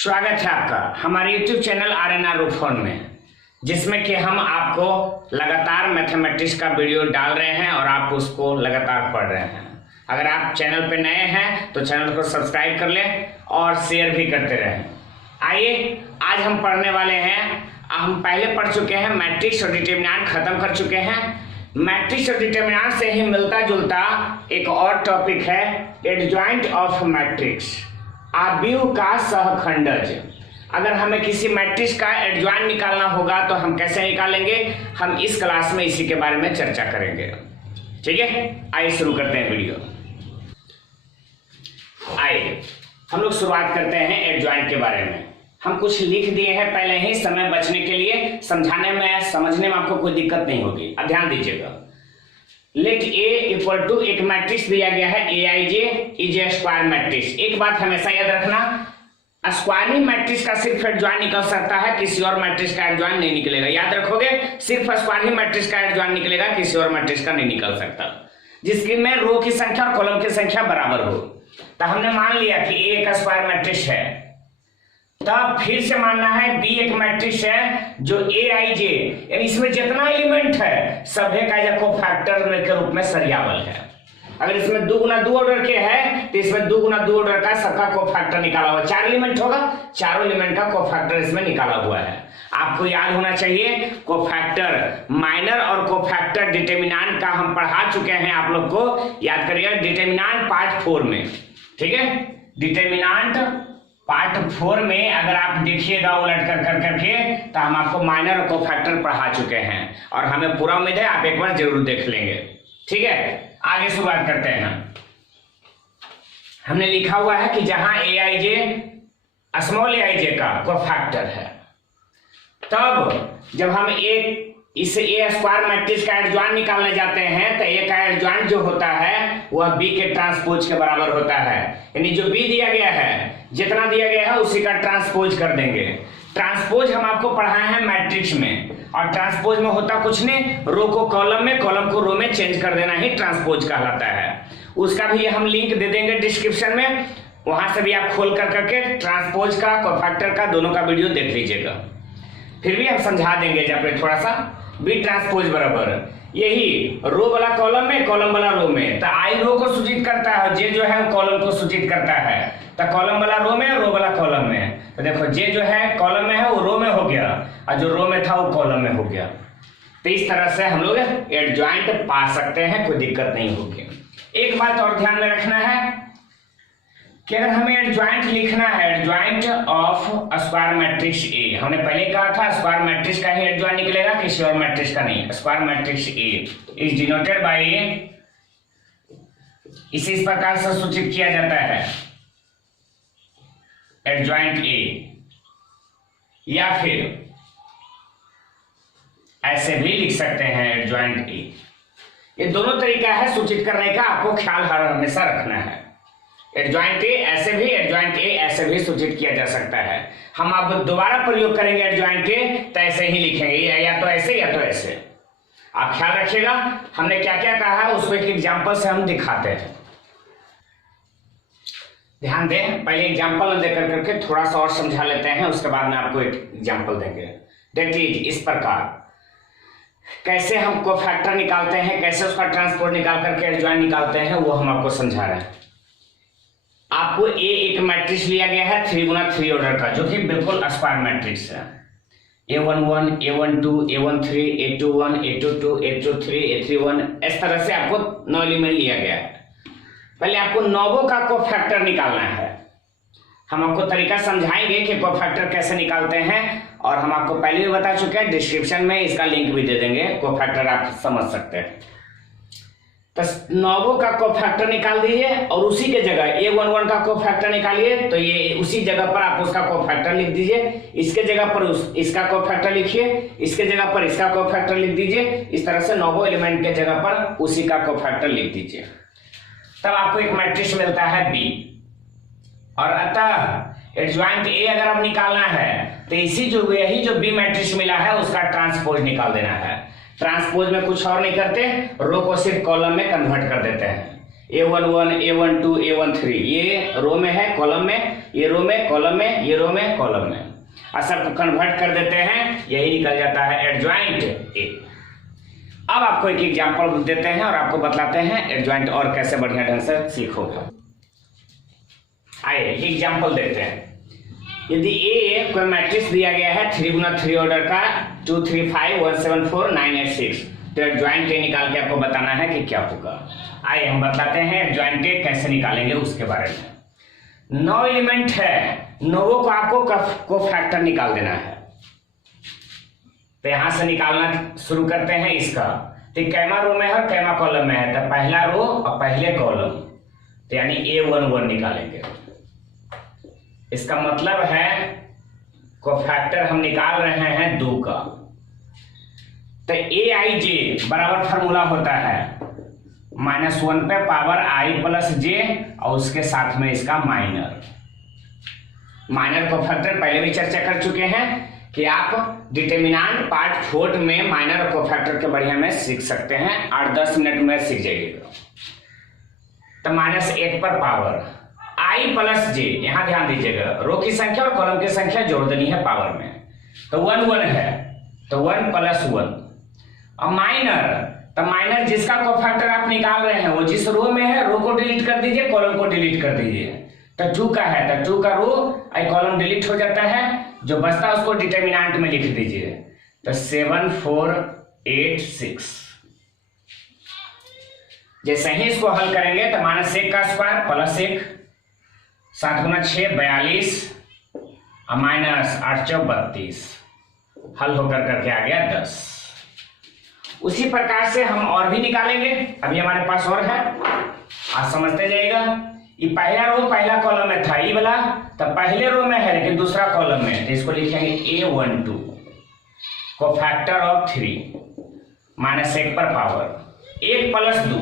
स्वागत है आपका हमारे YouTube चैनल RNR रूफोन में, जिसमें कि हम आपको लगातार मैथमेटिक्स का वीडियो डाल रहे हैं और आप उसको लगातार पढ़ रहे हैं। अगर आप चैनल पे नए हैं तो चैनल को सब्सक्राइब कर लें और शेयर भी करते रहें। आइए आज हम पढ़ने वाले हैं, हम पहले पढ़ चुके हैं मैट्रिक्स और डिटरमिनेंट खत्म कर चुके हैं। मैट्रिक्स और डिटरमिनेंट से ही मिलता जुलता एक और टॉपिक है एडजॉइंट ऑफ मैट्रिक्स, आव्यूह का सहखंडज। अगर हमें किसी मैट्रिक्स का एडजॉइंट निकालना होगा तो हम कैसे निकालेंगे, हम इस क्लास में इसी के बारे में चर्चा करेंगे। ठीक है, आइए शुरू करते हैं वीडियो। आइए हम लोग शुरुआत करते हैं एडजॉइंट के बारे में। हम कुछ लिख दिए हैं पहले ही, समय बचने के लिए, समझाने में समझने में आपको कोई दिक्कत नहीं होगी। अब ध्यान दीजिएगा। लेट ए इक्वल टू एक मैट्रिक्स दिया गया है AIJ is a square matrix. एक बात हमेशा याद रखना, स्क्वायरिंग मैट्रिक्स का सिर्फ एडजॉइंट निकल सकता है, किसी और मैट्रिक्स का एडजॉइंट नहीं निकलेगा। याद रखोगे, सिर्फ स्क्वायरिंग मैट्रिक्स का एडजॉइंट निकलेगा, किसी और मैट्रिक्स का नहीं निकल सकता, जिसमें रो की संख्या और कॉलम की संख्या बराबर हो। तो हमने मान लिया कि ए एक स्क्वायर मैट्रिक्स है, तब फिर से मानना है बी एक मैट्रिक्स है जो AIJ, यानी इसमें जितना एलिमेंट है सभे का कोफैक्टर के रूप में सरियावल है। अगर इसमें 2 गुना 2 ऑर्डर के है तो इसमें 2 गुना 2 ऑर्डर का सबका कोफैक्टर निकाला हुआ, 4 एलिमेंट होगा, चारों एलिमेंट का कोफैक्टर इसमें निकाला हुआ है। आपको याद होना चाहिए कोफैक्टर माइनर और कोफैक्टर डिटरमिनेंट का हम पढ़ा चुके हैं, आप लोग को याद करिएगा डिटरमिनेंट पार्ट 4 में। ठीक है, डिटरमिनेंट पार्ट 4 में अगर आप देखिएगा उलट कर करके तो हम आपको माइनर और कोफैक्टर पढ़ा चुके हैं और हमें पूरा उम्मीद है आप एक बार जरूर देख लेंगे। ठीक है, आगे शुरुआत करते हैं। हमने लिखा हुआ है कि जहां AIJ स्मॉल AIJ का कोफैक्टर है, तब जब हम इस ए स्क्वायर मैट्रिक्स का एडजॉइंट निकालने जाते हैं तो ए का एडजॉइंट जो होता है वह बी के ट्रांसपोज के बराबर होता है। यानी जो बी दिया गया है, जितना दिया गया है उसी का ट्रांसपोज कर देंगे। ट्रांसपोज हम आपको पढ़ाए हैं मैट्रिक्स में, और ट्रांसपोज में होता कुछ नहीं, रो को कॉलम में, कॉलम को रो में चेंज कर देना ही ट्रांसपोज कहलाता है। उसका भी हम लिंक दे देंगे डिस्क्रिप्शन में, वहां से भी आप खोल कर करके ट्रांसपोज का कोफैक्टर का दोनों का वीडियो देख लीजिएगा। फिर भी हम समझा देंगे जब थोड़ा सा। बी ट्रांसपोज बराबर यही रो वाला कॉलम में, कॉलम वाला रो में, तो आई रो को सूचित करता है, जे जो है वो कॉलम को सूचित करता है। तो कॉलम वाला रो में, रो वाला कॉलम में, तो देखो जे जो है कॉलम में है वो रो में हो गया, और जो रो में था वो कॉलम में हो गया। तो इस तरह से हम लोग एडजॉइंट पा सकते हैं, कोई दिक्कत नहीं होगी। एक बात और ध्यान में रखना है कि अगर हमें एडजॉइंट लिखना है, adjoint of square matrix A, हमने पहले कहा था स्क्वायर मैट्रिक्स का ही एडजॉइंट निकलेगा, किसी और मैट्रिक्स का नहीं। Square matrix A is denoted by इसी इस प्रकार से सूचित किया जाता है एडजॉइंट ए, या फिर ऐसे भी लिख सकते हैं एडजॉइंट ए। ये दोनों तरीका है सूचित करने का, आपको ख्याल हर हमेशा रखना है। एडजॉइंट ए ऐसे भी, एडजॉइंट ए ऐसे भी सूचित किया जा सकता है। हम अब दोबारा प्रयोग करेंगे एडजॉइंट ए तो ऐसे ही लिखेंगे, या तो ऐसे या तो ऐसे। आप ख्याल रखिएगा हमने क्या क्या कहा है, उसको एक एग्जांपल से हम दिखाते हैं। ध्यान दें, पहले एग्जांपल देकर करके थोड़ा सा और समझा लेते हैं, उसके बाद में आपको एक एग्जांपल देंगे। दैट इज इस प्रकार कैसे हम कोफैक्टर निकालते हैं, कैसे उसका ट्रांसपोज निकाल करके एडजॉइंट निकालते हैं, वो हम आपको समझा रहे हैं। आपको ए एक मैट्रिक्स लिया गया है 3 गुना 3 ऑर्डर का, जो कि बिल्कुल स्क्वायर मैट्रिक्स है। A11, A12, A13, A21, A22, A23, A31, इस तरह से आपको 9 एलिमेंट लिया गया है। पहले आपको 9 का कोफैक्टर निकालना है। हम आपको तरीका समझाएंगे कि कोफैक्टर कैसे निकालते हैं, और हम आपको पहले भी बता चुके हैं, डिस्क्रिप्शन में इसका लिंक भी दे देंगे, कोफैक्टर आप समझ सकते हैं। तो 9 का कोफैक्टर निकाल दीजिए और उसी के जगह A11 का कोफैक्टर निकालिए, तो ये उसी जगह पर आप उसका कोफैक्टर लिख दीजिए, इसके जगह पर इसका कोफैक्टर लिखिए, इसके जगह पर इसका कोफैक्टर लिख दीजिए। इस तरह से 9 एलिमेंट के जगह पर उसी का कोफैक्टर लिख दीजिए, तब आपको एक मैट्रिक्स मिलता है B। और अतः एडजॉइंट ए अगर आप निकालना है तो यही जो B मैट्रिक्स मिला है उसका ट्रांसपोज निकाल देना है। ट्रांसपोज में कुछ और नहीं करते, रो को सिर्फ कॉलम में कन्वर्ट कर देते हैं। A11, A12, A13 ये रो में है, कॉलम में, ये रो में, कॉलम में, ये रो में, कॉलम में, और सबको कन्वर्ट कर देते हैं, यही निकल जाता है एडजॉइंट ए। अब आपको एक एग्जांपल देते हैं और आपको बतलाते हैं एडजॉइंट और कैसे बढ़िया ढंग से सीखोगे। आइए एग्जांपल देते हैं। यदि ए कोई मैट्रिक्स दिया गया है 3 गुना 3 ऑर्डर का 2 3 5 1 7 4 9 8 6, तो एडजॉइंट ए निकाल के आपको बताना है कि क्या होगा। आइए हम बताते हैं एडजॉइंट ए कैसे निकालेंगे उसके बारे में। 9 एलिमेंट है, 9 को आपको कोफैक्टर निकाल देना है। तो यहां से निकालना शुरू करते हैं इसका। तो कैमा रो में है और कैमा कॉलम में है, तो पहला रो और पहले कॉलम, तो यानी A11 निकालेंगे। इसका मतलब है कोफैक्टर हम निकाल रहे हैं 2 का। तो AIJ बराबर फार्मूला होता है -1 पे पावर I प्लस J और उसके साथ में इसका माइनर कोफैक्टर पहले भी चर्चा कर चुके हैं कि आप डिटरमिनेंट पार्ट 4 में माइनर और कोफैक्टर के बढ़िया में सीख सकते हैं, 8-10 मिनट में सीख जाइएगा। तो -1 पर पावर I प्लस J, यहां ध्यान दीजिएगा, रो की संख्या और कॉलम की संख्या जोड़ देनी है पावर में। तो 1 1 है, तो 1 + 1 और माइनर, तो माइनर जिसका कोफैक्टर आप निकाल रहे हैं वो जिस रो में है, रो को डिलीट कर दीजिए, कॉलम को डिलीट कर दीजिए। तो 2 का है, तो 2 का रो और कॉलम डिलीट हो जाता है, जो बचता है उसको डिटरमिनेंट में लिख दीजिए। तो 7 4 8 6। जैसे ही इसको हल करेंगे तो -1 का स्क्वायर प्लस 1, 7 गुना 6 42 और -8 चौक 32, हल होकर करके आ गया 10। उसी प्रकार से हम और भी निकालेंगे, अभी हमारे पास और है, आज समझते जाइएगा। ये पहला रो पहला कॉलम में था ये वाला, तो पहले रो में है लेकिन दूसरा कॉलम में, तो इसको लिखेंगे A12 कोफैक्टर ऑफ 3 -1 पर पावर 1 + 2,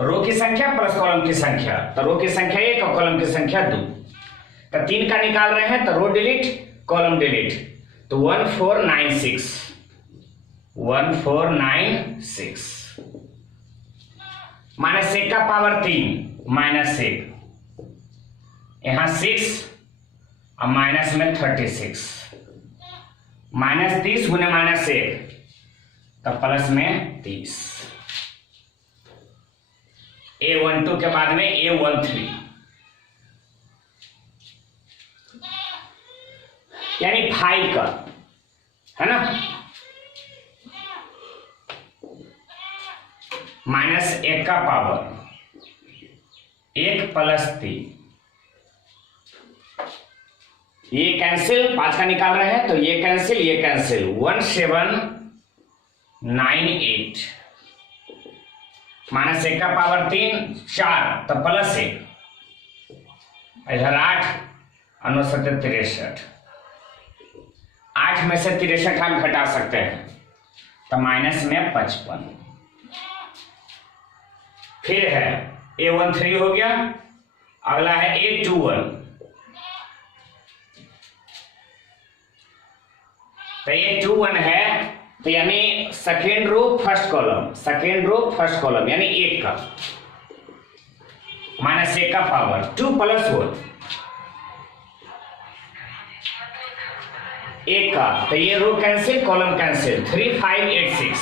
रो की संख्या प्लस कॉलम की संख्या, तो रो की संख्या 1 और कॉलम की संख्या 2। तो 3 का निकाल रहे हैं, तो रो डिलीट कॉलम डिलीट, तो 1496 1496 -1 का पावर 3 -1, यहां 6 और माइनस में 36, -30 गुने -1 तो प्लस में 30। A12 के बाद में A13, यानी 5 का है ना, -1 का पावर 1 + 3, ये कैंसिल, 5 का निकाल रहे हैं तो ये कैंसिल 1798, -1 का पावर 3 4 तो +1, इधर 8 और 9 7 63, 8 में से 63 हम घटा सकते हैं, तो माइनस में 55। फिर है A13 हो गया, अगला है A21, तो A21 है, तो यानी सेकेंड रो फर्स्ट कॉलम, यानी 1 का -1 का पावर 2 + 1 1 का, तो ये रो कैंसिल कॉलम कैंसिल, 3586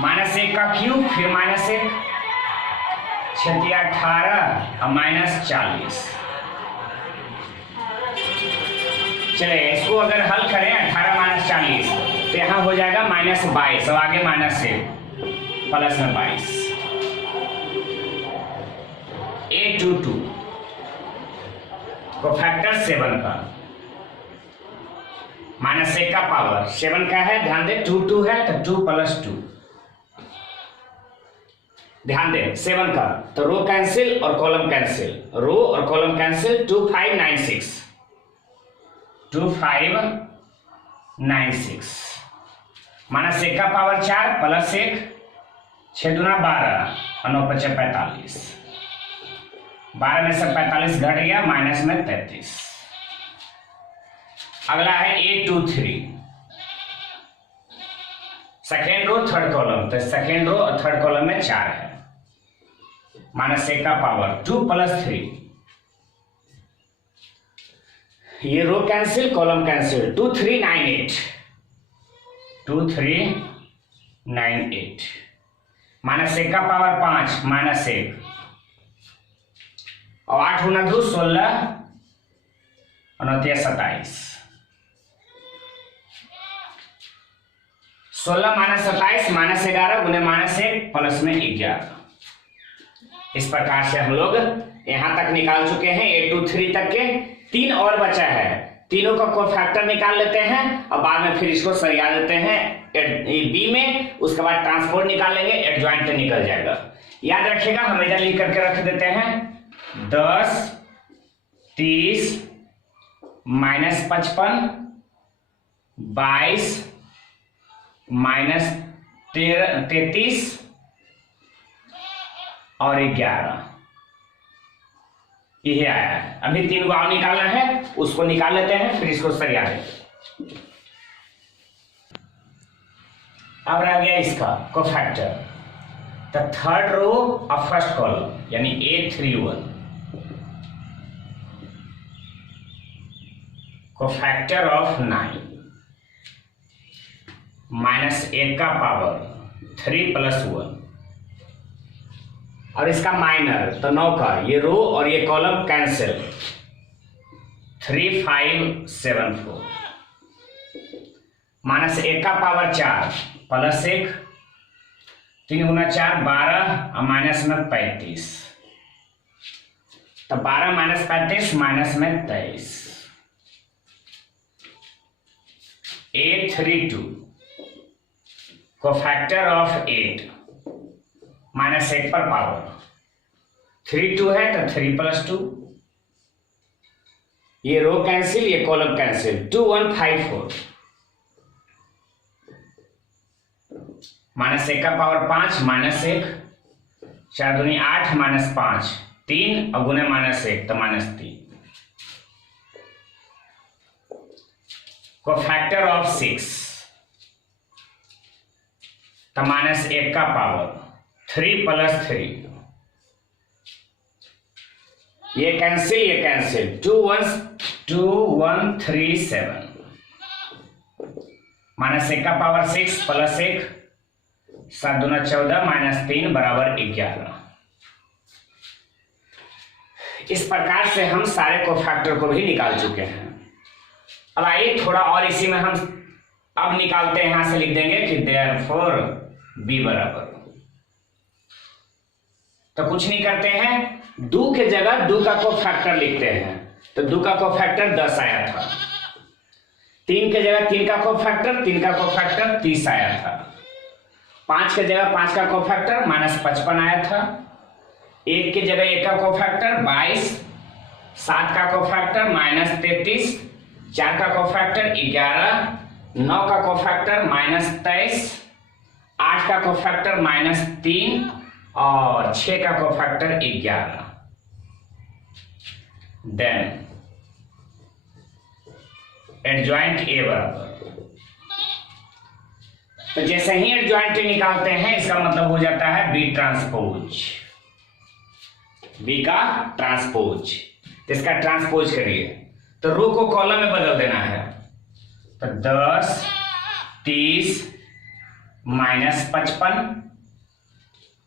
-1 का क्यूब, फिर -1 6 18 और -40। चले इसको अगर हल करें 18 - 40 तो यहाँ हो जाएगा -22 और आगे -1 प्लस में 22। A22 को फैक्टर 7 का, -1 का पावर 7 का है, ध्यान दे 2 2 है तो 2 + 2, ध्यान दे 7 का, तो रो कैंसिल और कॉलम कैंसिल, रो और कॉलम कैंसिल, 2596 2596, -1 का पावर 4 + 1 6 दूना 12 और 9 × 5 45, 12 में से 45 घट गया, माइनस में 33। अगला है A23 second row third column, तो सेकेंड रो और थर्ड कॉलम में 4 है, माइनस 1 का पावर 2 + 3, ये रो कैंसिल कॉलम कैंसिल, 2 3 9 8, 2 3 9 8, माइनस 1 का पावर 5 -1, और 8 गुना 2 16, 29 27, 16 - 27 -11 गुने -1 प्लस में 11। इस प्रकार से हम लोग यहां तक निकाल चुके हैं 8 2 3 तक के। 3 और बचा है, तीनों का कोफैक्टर निकाल लेते हैं और बाद में फिर इसको सरिया देते हैं बी में, उसके बाद ट्रांसपोर्ट निकाल लेंगे, एडजॉइंट निकल जाएगा। याद रखिएगा, हम इधर लिख करके रख देते हैं 10 30 -55 22 -33 और 11, यही आया है। अभी 3 को और निकालना है, उसको निकाल लेते हैं, फिर इसको सरिया देंगे। अब रह गया इसका cofactor, the third row of first column यानी A31, कोफैक्टर ऑफ 9 -1 का पावर 3 + 1, और इसका माइनर तो 9 का, ये रो और ये कॉलम कैंसिल, 3 5 7 4, -1 का पावर 4 + 1, 3 गुना 4 12 और माइनस में 35, तो 12 - 35 माइनस में 23, A32 कोफैक्टर ऑफ 8 -1 पर पावर 3 2 है तो 3 + 2, ये रो कैंसिल ये कॉलम कैंसिल, 2 1 5 4, -1 का पावर 5 -1, 4 दूनी 8 -5 3 और गुने -1 तो -3, कोफैक्टर ऑफ 6 तो -1 का पावर 3 + 3, ये कैंसिल 2 1 3 7, -1 का पावर 6 + 1, 7 दूना 14 -3 = 11। इस प्रकार से हम सारे कोफैक्टर को भी निकाल चुके हैं। अब आइए थोड़ा और इसी में हम अब निकालते हैं, यहां से लिख देंगे कि देयरफॉर b बराबर, तो कुछ नहीं करते हैं, 2 के जगह 2 का कोफैक्टर लिखते हैं, तो 2 का कोफैक्टर 10 आया था, 3 के जगह 3 का कोफैक्टर 3 का कोफैक्टर 30 आया था, 5 के जगह 5 का कोफैक्टर -55 आया था, 1 की जगह 1 का कोफैक्टर 22, 7 का कोफैक्टर -33, 4 का कोफैक्टर 11, 9 का कोफैक्टर -23, 8 का कोफैक्टर -3 और 6 का कोफैक्टर 11। देन एडजॉइंट A बराबर, तो जैसे ही एडजॉइंट निकालते हैं इसका मतलब हो जाता है B ट्रांसपोज, B का ट्रांसपोज, इसका ट्रांसपोज करिए तो रो को कॉलम में बदल देना है, तो 10 30 -55,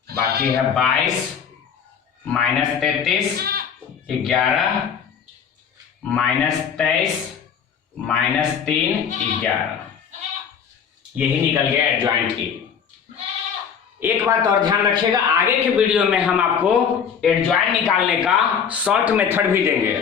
बाकी है 22 -33 11 -23 -3 11, यही निकल गया एडजॉइंट A। एक बात और ध्यान रखिएगा, आगे के वीडियो में हम आपको एडजॉइंट निकालने का शॉर्ट मेथड भी देंगे,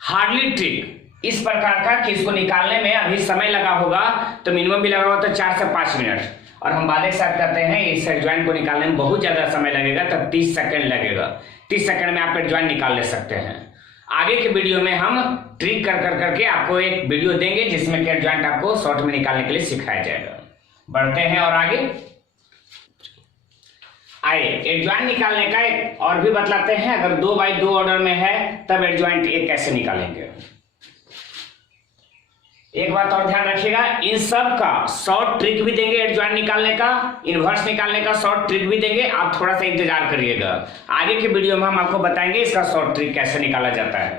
हार्डली ट्रिक इस प्रकार का कि इसको निकालने में अभी समय लगा होगा तो मिनिमम भी लगा होगा तो 4 से 5 मिनट, और हम वादे के साथ कहते हैं इस एडजॉइंट को निकालने में बहुत ज्यादा समय लगेगा, तब 30 सेकंड लगेगा, 30 सेकंड में आप एडजॉइंट निकाल ले सकते हैं। आगे के वीडियो में हम ट्रिक कर करके आपको एक वीडियो देंगे जिसमें कि एडजॉइंट आपको शॉर्ट में निकालने के लिए सिखाया जाएगा। बढ़ते हैं और आगे आइए एडजॉइंट निकालने का एक और भी बतलाते हैं। अगर 2x2 ऑर्डर में है तब एडजॉइंट A कैसे निकालेंगे। एक बात और ध्यान रखिएगा, इन सब का शॉर्ट ट्रिक भी देंगे, एडजॉइंट निकालने का, इनवर्स निकालने का शॉर्ट ट्रिक भी देंगे, आप थोड़ा सा इंतजार करिएगा। आज आगे के वीडियो में हम आपको बताएंगे इसका शॉर्ट ट्रिक कैसे निकाला जाता है।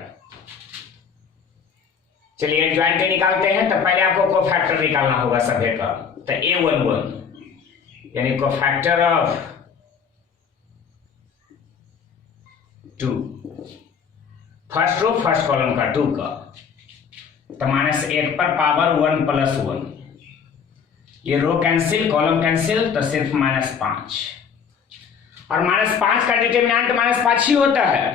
चलिए एडजॉइंट निकालते हैं। तो पहले आपको कोफैक्टर निकालना होगा सभी का। तो A11 यानी cofactor of 2, first row first column का 2 का, तो -1 पर पावर 1 + 1, ये रो कैंसिल कॉलम कैंसिल, तो सिर्फ -5। और -5 का डिटरमिनेंट -5 ही होता है,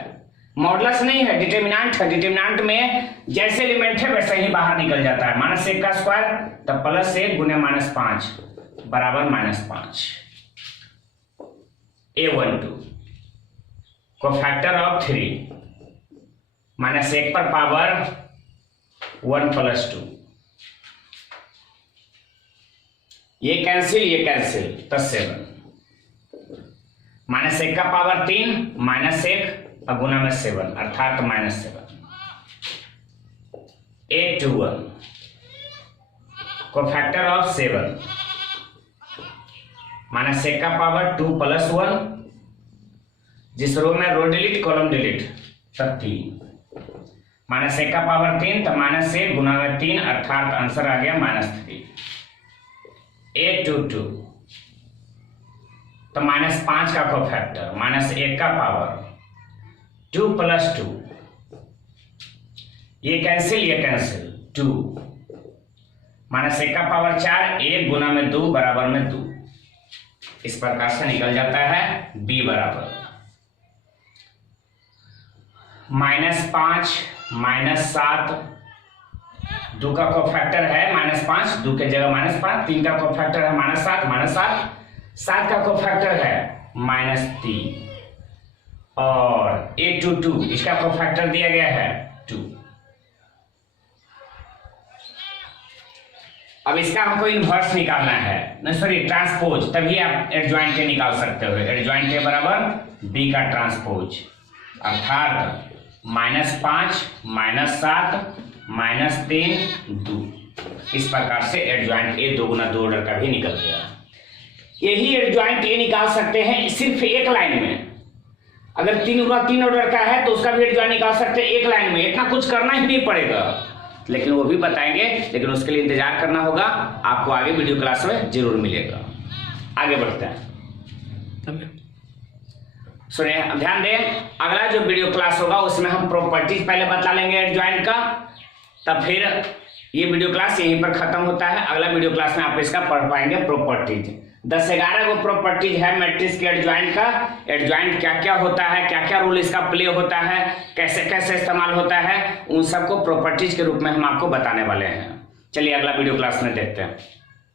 मॉडुलस नहीं है, डिटरमिनेंट है। डिटरमिनेंट में जैसे एलिमेंट है वैसे ही बाहर निकल जाता है। -1 का स्क्वायर तो +1 × -5 बराबर -5। A12 कोफैक्टर ऑफ 3, -1 पर पावर 1 + 2, ये कैंसिल तो 7, -1 का पावर 3 -1 और गुना में 7 अर्थात -7। A21 कोफैक्टर ऑफ 7, -1 का पावर 2 + 1, जिस रो में रो डिलीट कॉलम डिलीट, तब 3, -1 का पावर 3 तो -1 गुना में 3 अर्थात आंसर आ गया -3। A22 तो -5 का कोफैक्टर, -1 का पावर 2 + 2, ये कैंसिल 2, -1 का पावर 4, 1 गुना में 2 बराबर में 2। इस प्रकार से निकल जाता है B बराबर -5 -7, 2 का कोफैक्टर है -5, 2 के जगह -5, 3 का कोफैक्टर है -7, 7 का कोफैक्टर है -3, और A22 इसका कोफैक्टर दिया गया है 2। अब इसका हमको इनवर्स निकालना है, नहीं सॉरी ट्रांसपोज, तभी आप एडजॉइंट निकाल सकते हो। एडजॉइंट बराबर B का ट्रांसपोज, अर्थात -5 -7 -3 2। इस प्रकार से एडजॉइंट A 2 × 2 ऑर्डर का भी निकल गया। यही एडजॉइंट A निकाल सकते हैं सिर्फ एक लाइन में। अगर 3 × 3 ऑर्डर का है तो उसका भी एडजॉइंट निकाल सकते हैं एक लाइन में, इतना कुछ करना ही नहीं पड़ेगा, लेकिन वो भी बताएंगे। लेकिन उसके लिए इंतजार करना होगा, आपको आगे वीडियो क्लास में जरूर मिलेगा। आगे बढ़ते हैं, सुनिए ध्यान दें। अगला जो वीडियो क्लास होगा उसमें हम प्रॉपर्टीज पहले बता लेंगे एडजॉइंट का, तब फिर ये वीडियो क्लास यहीं पर खत्म होता है। अगला वीडियो क्लास में आप इसका पढ़ पाएंगे प्रॉपर्टीज। 10-11 गो प्रॉपर्टीज है मैट्रिक्स के एडजॉइंट का। एडजॉइंट क्या क्या होता है, क्या क्या रोल इसका प्ले होता है, कैसे कैसे इस्तेमाल होता है, उन सबको प्रॉपर्टीज के रूप में हम आपको बताने वाले हैं। चलिए अगला वीडियो क्लास में देखते हैं।